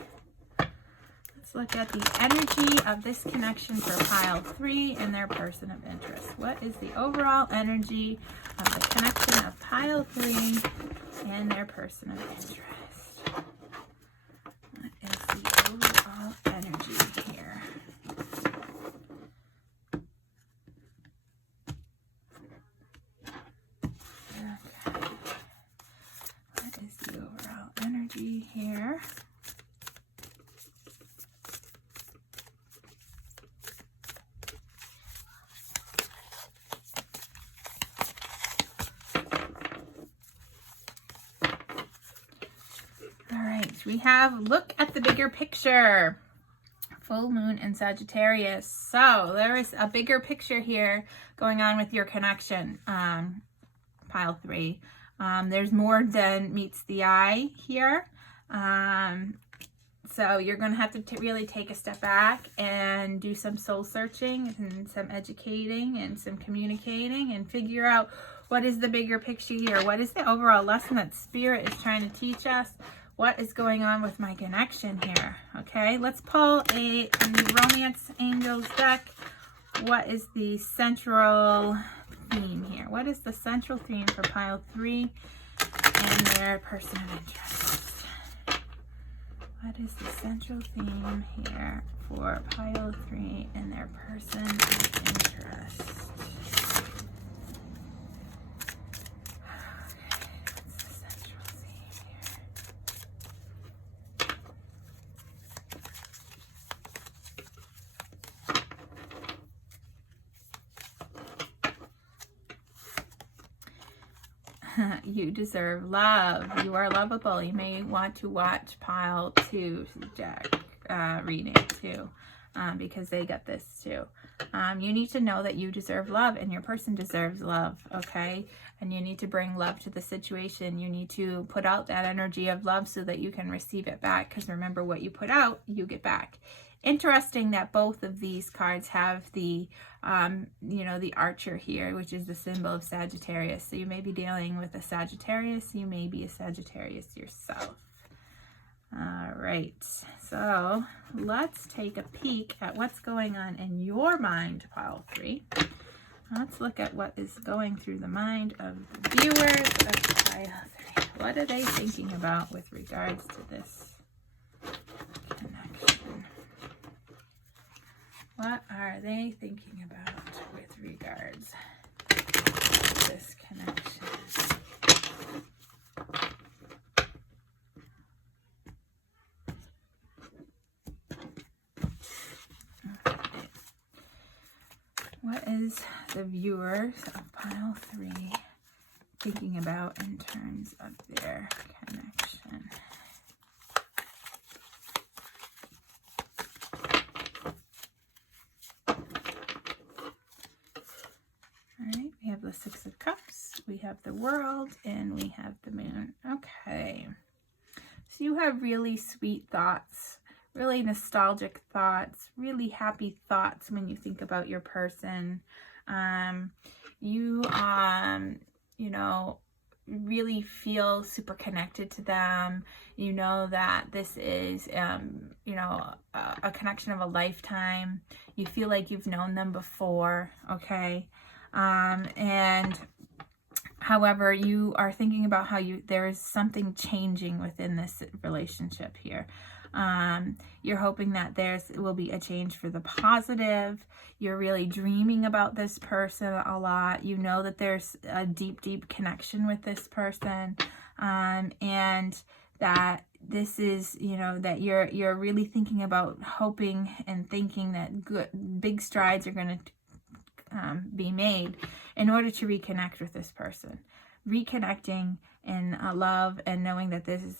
Let's look at the energy of this connection for pile 3 and their person of interest. What is the overall energy of the connection of pile 3 and their person of interest? What is the overall energy here? Okay. What is the overall energy here? We have look at the bigger picture. Full moon in Sagittarius. So there is a bigger picture here going on with your connection, pile 3. There's more than meets the eye here. So you're going to have to really take a step back and do some soul searching and some educating and some communicating and figure out what is the bigger picture here. What is the overall lesson that Spirit is trying to teach us? What is going on with my connection here? Okay, let's pull a Romance Angels deck. What is the central theme here? What is the central theme for pile 3 and their person of interest? What is the central theme here for pile 3 and their person of interest? You deserve love. You are lovable. You may want to watch pile 2 deck reading too, because they got this too. You need to know that you deserve love and your person deserves love, okay? And you need to bring love to the situation. You need to put out that energy of love so that you can receive it back, because remember, what you put out, you get back. Interesting that both of these cards have the, the archer here, which is the symbol of Sagittarius. So you may be dealing with a Sagittarius. You may be a Sagittarius yourself. All right. So let's take a peek at what's going on in your mind, pile 3. Let's look at what is going through the mind of the viewers of pile 3. What are they thinking about with regards to this connection? What are they thinking about with regards to this connection? Okay. What is the viewers of pile 3 thinking about in terms of their connection? the Six of Cups, we have the World, and we have the Moon. Okay. So you have really sweet thoughts, really nostalgic thoughts, really happy thoughts when you think about your person. You know, really feel super connected to them. You know that this is, you know, a connection of a lifetime. You feel like you've known them before, okay? And however, you are thinking about how there's something changing within this relationship here. You're hoping that will be a change for the positive. You're really dreaming about this person a lot. You know that there's a deep, deep connection with this person. And that this is, you know, that you're really thinking about, hoping and thinking that big strides are going to be made in order to reconnect with this person. Reconnecting in love and knowing that this is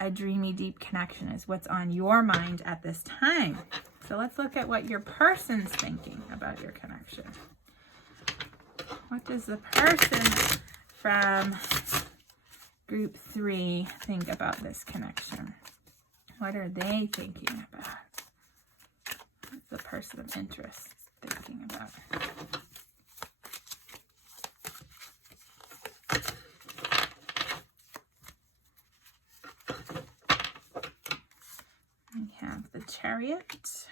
a dreamy, deep connection is what's on your mind at this time. So let's look at what your person's thinking about your connection. What does the person from group 3 think about this connection? What are they thinking about? What's the person of interest thinking about? We have the Chariot,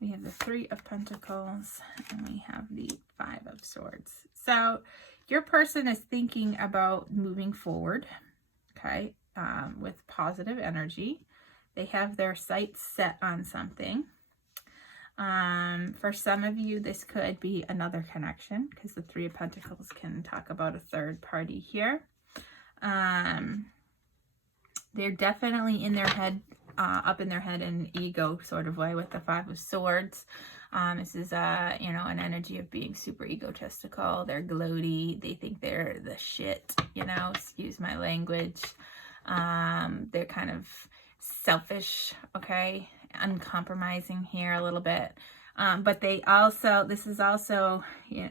we have the Three of Pentacles, and we have the Five of Swords. So your person is thinking about moving forward, okay, with positive energy. They have their sights set on something. For some of you, this could be another connection, because the Three of Pentacles can talk about a third party here. They're definitely in their head, up in their head in an ego sort of way with the Five of Swords. This is, you know, an energy of being super egotistical. They're gloaty. They think they're the shit, you know, excuse my language. They're kind of selfish, okay, uncompromising here a little bit. But they also, this is also, you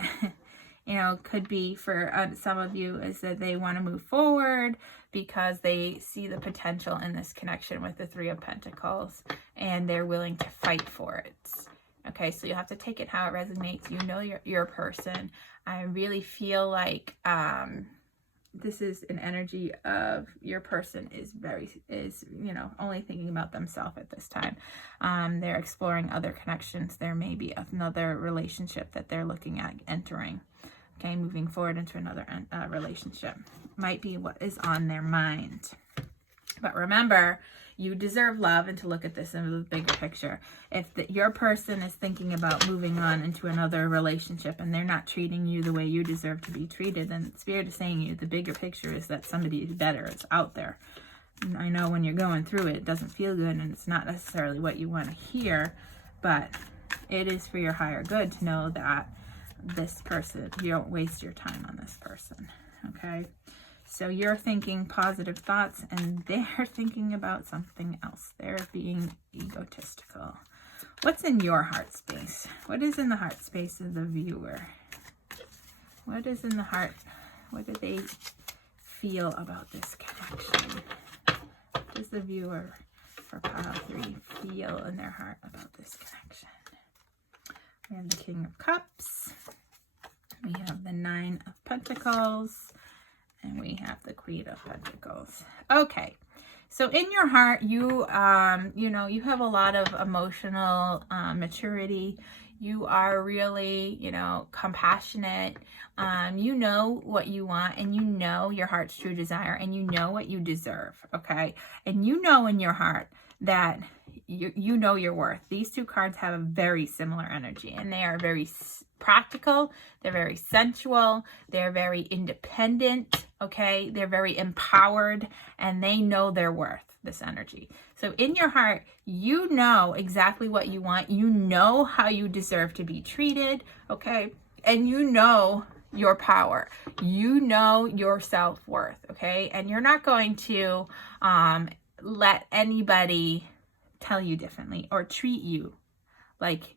know, could be for some of you is that they want to move forward because they see the potential in this connection with the Three of Pentacles and they're willing to fight for it. Okay, so you have to take it how it resonates. You know your person. I really feel like this is an energy of your person is you know, only thinking about themselves at this time. They're exploring other connections. There may be another relationship that they're looking at entering. Okay, moving forward into another relationship might be what is on their mind. But remember, you deserve love, and to look at this in the bigger picture. If your person is thinking about moving on into another relationship and they're not treating you the way you deserve to be treated, then Spirit is saying you, the bigger picture is that somebody is better. It's out there. And I know when you're going through it, it doesn't feel good and it's not necessarily what you want to hear, but it is for your higher good to know that this person, you don't waste your time on this person, okay? So you're thinking positive thoughts and they're thinking about something else. They're being egotistical. What's in your heart space? What is in the heart space of the viewer? What is in the heart? What do they feel about this connection? What does the viewer for pile 3 feel in their heart about this connection? We have the King of Cups. We have the Nine of Pentacles. And we have the Queen of Pentacles. Okay, so in your heart, you know, you have a lot of emotional maturity. You are really, you know, compassionate. You know what you want, and you know your heart's true desire, and you know what you deserve, okay? And you know in your heart that you know your worth. These two cards have a very similar energy, and they are very practical. They're very sensual. They're very independent, okay? They're very empowered, and they know their worth, this energy. So in your heart, you know exactly what you want. You know how you deserve to be treated, okay? And you know your power. You know your self-worth, okay? And you're not going to let anybody tell you differently or treat you like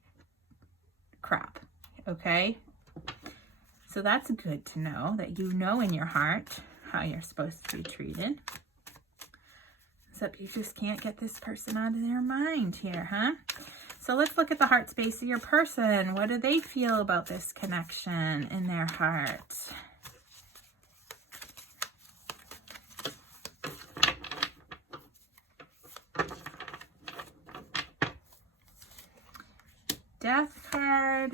crap, okay? So So that's good to know, that you know in your heart how you're supposed to be treated. Except you just can't get this person out of their mind here, huh? So let's look at the heart space of your person. What do they feel about this connection in their heart? Death card,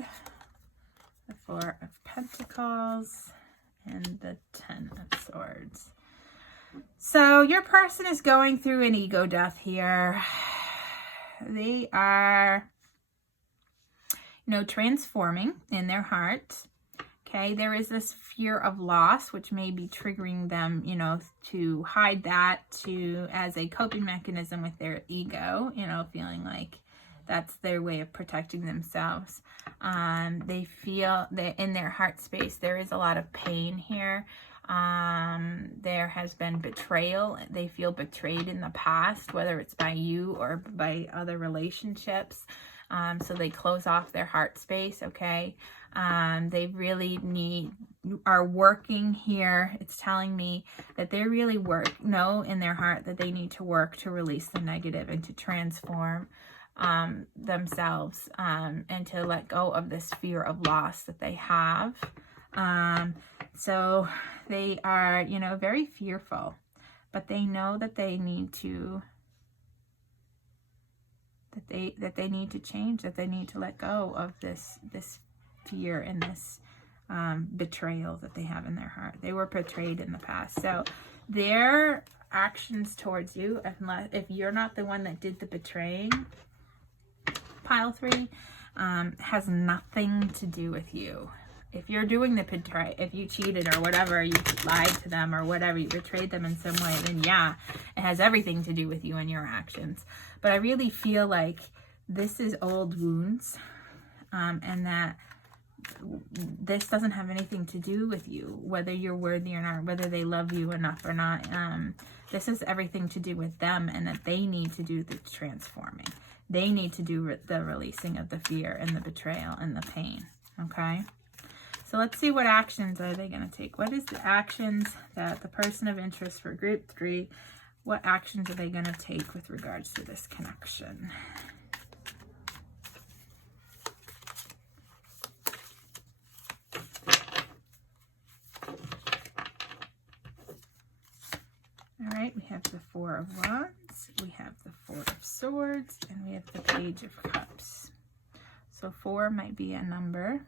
the Four of Pentacles, and the Ten of Swords. So your person is going through an ego death here. They are, transforming in their heart. Okay, there is this fear of loss, which may be triggering them, to hide that as a coping mechanism with their ego, feeling like that's their way of protecting themselves. They feel that in their heart space, there is a lot of pain here. There has been betrayal. They feel betrayed in the past, whether it's by you or by other relationships. So they close off their heart space, okay? They really are working here. It's telling me that they really know in their heart that they need to work to release the negative and to transform themselves and to let go of this fear of loss that they have. So they are, very fearful, but they know that they need to, that they need to change, that they need to let go of this fear and this betrayal that they have in their heart. They were betrayed in the past. So their actions towards you, if you're not the one that did the betraying, pile 3, has nothing to do with you. If you're doing the betray, if you cheated or whatever, you lied to them or whatever, you betrayed them in some way, then yeah, it has everything to do with you and your actions. But I really feel like this is old wounds, and that this doesn't have anything to do with you, whether you're worthy or not, whether they love you enough or not. This has everything to do with them, and that they need to do the transforming. They need to do the releasing of the fear and the betrayal and the pain, okay? So let's see, what actions are they going to take? What is the actions that the person of interest for group 3, what actions are they going to take with regards to this connection? All right, we have the Four of Wands, we have the Four of Swords, and we have the Page of Cups. So 4 might be a number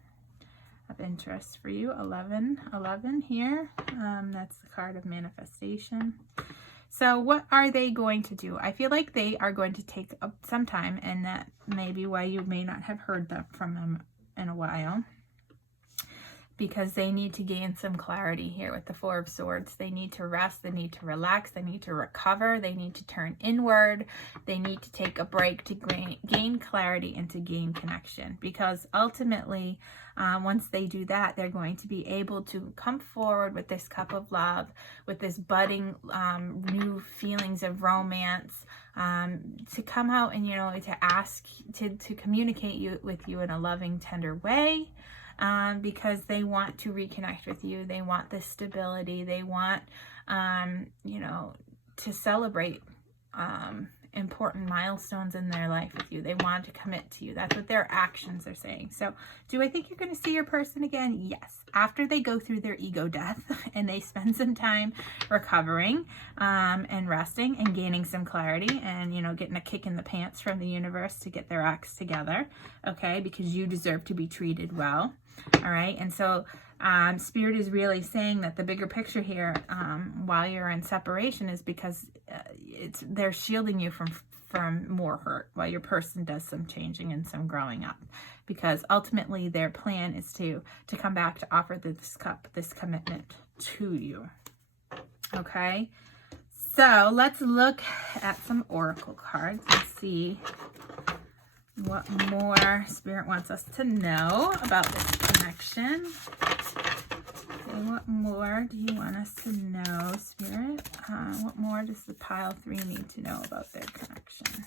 of interest for you. 11 here, that's the card of manifestation. So what are they going to do? I feel like they are going to take some time, and that may be why you may not have heard from them in a while, because they need to gain some clarity here with the Four of Swords. They need to rest, they need to relax, they need to recover, they need to turn inward, they need to take a break to gain clarity and to gain connection. Because ultimately, once they do that, they're going to be able to come forward with this cup of love, with this budding new feelings of romance, to come out and, to ask, to communicate with you in a loving, tender way. Because they want to reconnect with you. They want this stability. They want, to celebrate important milestones in their life with you. They want to commit to you. That's what their actions are saying. So do I think you're going to see your person again? Yes. After they go through their ego death and they spend some time recovering and resting and gaining some clarity and, getting a kick in the pants from the universe to get their acts together, okay, because you deserve to be treated well. All right. And so Spirit is really saying that the bigger picture here, while you're in separation, is because they're shielding you from more hurt while your person does some changing and some growing up, because ultimately their plan is to come back to offer this commitment to you. Okay. So let's look at some oracle cards and see what more Spirit wants us to know about this connection. Okay, what more do you want us to know, Spirit? What more does the pile 3 need to know about their connection?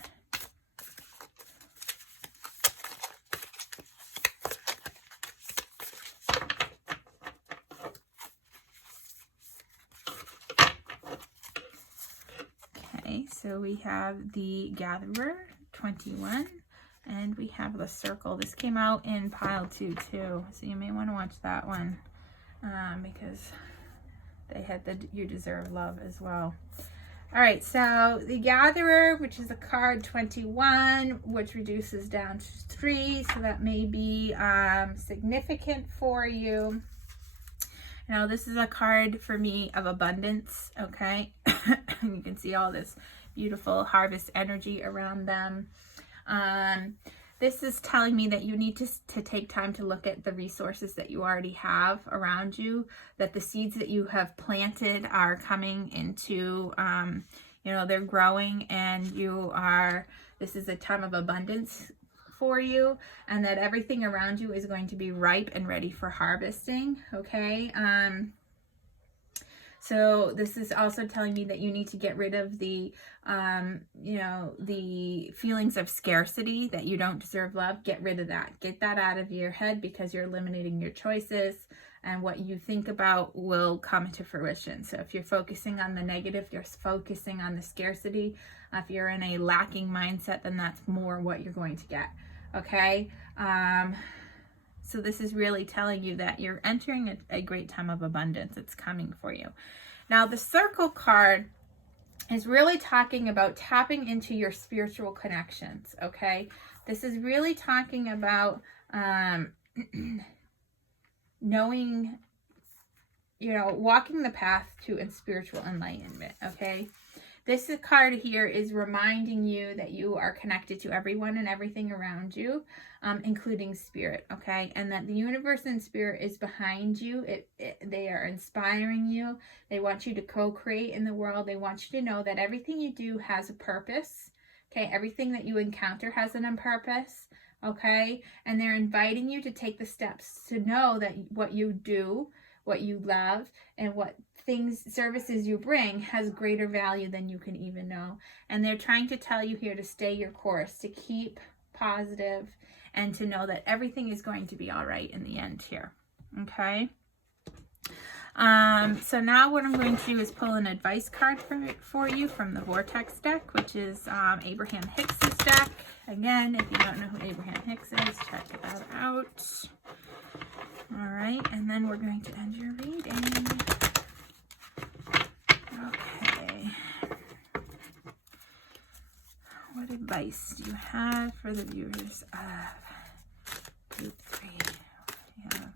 so we have the Gatherer, 21, and we have the Circle. This came out in pile 2 too, so you may want to watch that one because they had the You Deserve Love as well. All right, so the Gatherer, which is a card 21, which reduces down to 3, so that may be significant for you. Now, this is a card for me of abundance, okay? You can see all this beautiful harvest energy around them. This is telling me that you need to take time to look at the resources that you already have around you, that the seeds that you have planted are coming into, they're growing, and this is a time of abundance for you, and that everything around you is going to be ripe and ready for harvesting, okay? So this is also telling me that you need to get rid of the, the feelings of scarcity, that you don't deserve love. Get rid of that. Get that out of your head, because you're eliminating your choices, and what you think about will come to fruition. So if you're focusing on the negative, you're focusing on the scarcity. If you're in a lacking mindset, then that's more what you're going to get. Okay? So this is really telling you that you're entering a great time of abundance. It's coming for you. Now, the Circle card is really talking about tapping into your spiritual connections, okay? This is really talking about knowing, walking the path to spiritual enlightenment, okay? This card here is reminding you that you are connected to everyone and everything around you, including spirit, okay? And that the universe and spirit is behind you. They are inspiring you. They want you to co-create in the world. They want you to know that everything you do has a purpose, okay? Everything that you encounter has a purpose, okay? And they're inviting you to take the steps to know that what you do, what you love, and what services you bring has greater value than you can even know. And they're trying to tell you here to stay your course, to keep positive, and to know that everything is going to be all right in the end here. Okay. So now what I'm going to do is pull an advice card for you from the Vortex deck, which is Abraham Hicks's deck. Again, if you don't know who Abraham Hicks is, check that out. All right, and then we're going to end your reading. Okay. What advice do you have for the viewers of group 3? We have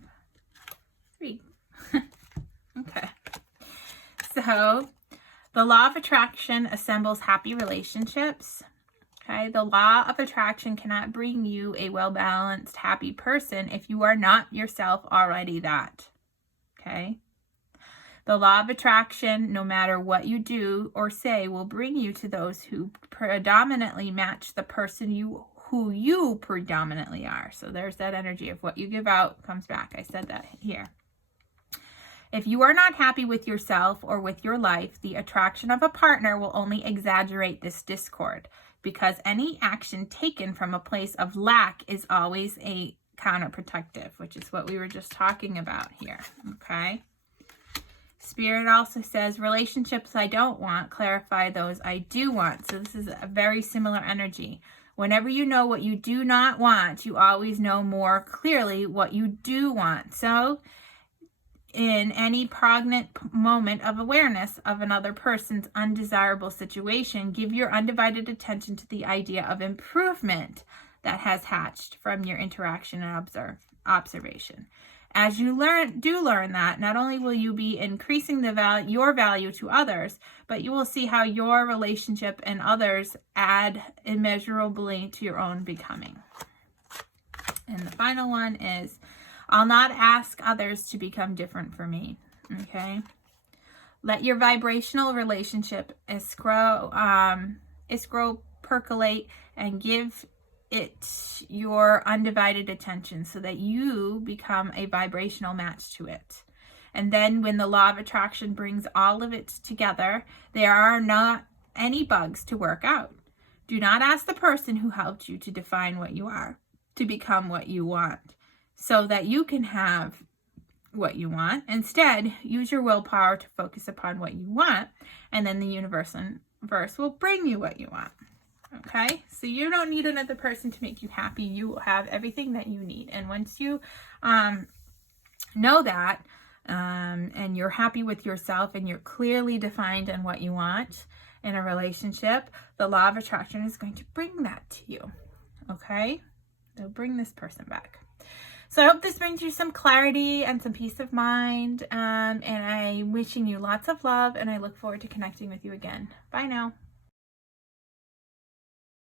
3. Okay. So, the law of attraction assembles happy relationships. Okay. The law of attraction cannot bring you a well-balanced, happy person if you are not yourself already that. Okay. The law of attraction, no matter what you do or say, will bring you to those who predominantly match the person who you predominantly are. So there's that energy of what you give out comes back. I said that here. If you are not happy with yourself or with your life, the attraction of a partner will only exaggerate this discord, because any action taken from a place of lack is always a counterproductive, which is what we were just talking about here. Okay. Spirit also says, relationships I don't want, clarify those I do want. So this is a very similar energy. Whenever you know what you do not want, you always know more clearly what you do want. So in any poignant moment of awareness of another person's undesirable situation, give your undivided attention to the idea of improvement that has hatched from your interaction and observation. As you learn that, not only will you be increasing your value to others, but you will see how your relationship and others add immeasurably to your own becoming. And the final one is, I'll not ask others to become different for me. Okay? Let your vibrational relationship escrow percolate and give it your undivided attention so that you become a vibrational match to it. And then when the law of attraction brings all of it together, there are not any bugs to work out. Do not ask the person who helped you to define what you are, to become what you want, so that you can have what you want. Instead, use your willpower to focus upon what you want, and then the universe universe will bring you what you want. Okay, so you don't need another person to make you happy. You have everything that you need. And once you know that, and you're happy with yourself and you're clearly defined in what you want in a relationship, the law of attraction is going to bring that to you. Okay, they'll bring this person back. So I hope this brings you some clarity and some peace of mind. And I'm wishing you lots of love, and I look forward to connecting with you again. Bye now.